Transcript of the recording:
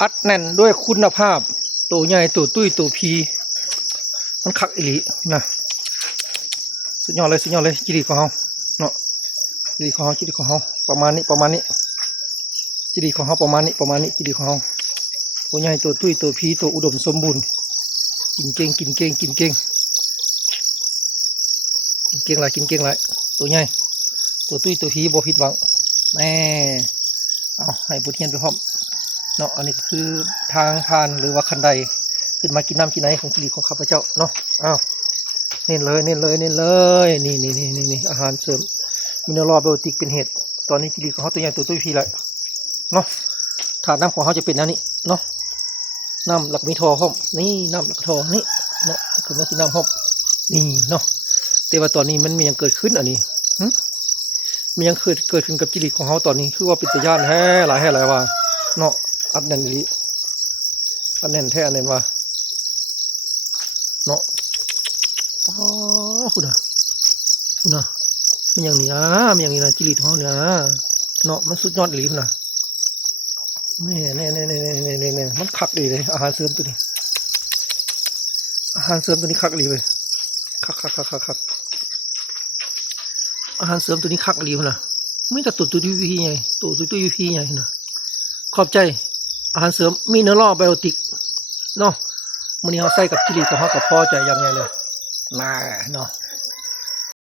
อัดแน่นด้วยคุณภาพตัวใหญ่ตัวตุ้ยตัวพีมันคักอีหลีนะสุดยอดเลยจิริของเขาเนาะจิริของเขาประมาณนี้จิริของเขาประมาณนี้จิริของเขาตัวใหญ่ตัวตุ้ยตัวพีตัวอุดมสมบูรณ์กินเก่งหลายตัวใหญ่ตัวตุ้ยตัวพีบ่ผิดหวังแม่เอาให้บุตรเฮียนไปพร้อมเนาะอันนี้ก็คือทางผ่านหรือว่าคันใดขึ้นมากินน้ำกินไหนของจิริของข้าพเจ้าเนาะอ้าวเน้นเลยนี่อาหารเสริมมินเนอรัลไบโอติกเป็นเห็ดตอนนี้จิริของเขาตัวใหญ่ตัวตุ้ยพีแหละเนาะถาดน้ำของเขาจะเป็นอันนี้เนาะน้ำหลักมีทอพร้อมนี่น้ำหลักทอนี่เนาะคือมากินน้ำพร้อมนี่เนาะแต่ว่าตอนนี้มันมียังเกิดขึ้นอันนี้มันยังเกิดขึ้นกับจิริของเขาตอนนี้คือว่าเป็นตะย่านแห่หลายว่าเนาะอัดแน่นดีอัดแน่นแท้อัดแน่นว่าเนาะป้าคุณนะมันอย่างนี้นะจิริของเขาเนี่ยเนาะมันสุดยอดเลยคุณนะนี่มันคักดีเลยอาหารเสริมตัวนี้คักดีเลยคักอาหารเสริมตัวนี้คักดีคุณนะไม่แต่ตัวยูพีไงตัวยูพีไงนะขอบใจอาหารเสริมมินเนอรัลไบโอติกเนาะมื้อนี้เราใส่กับจิริของเขากับพ่อใจยังไงเลยน่าเนาะ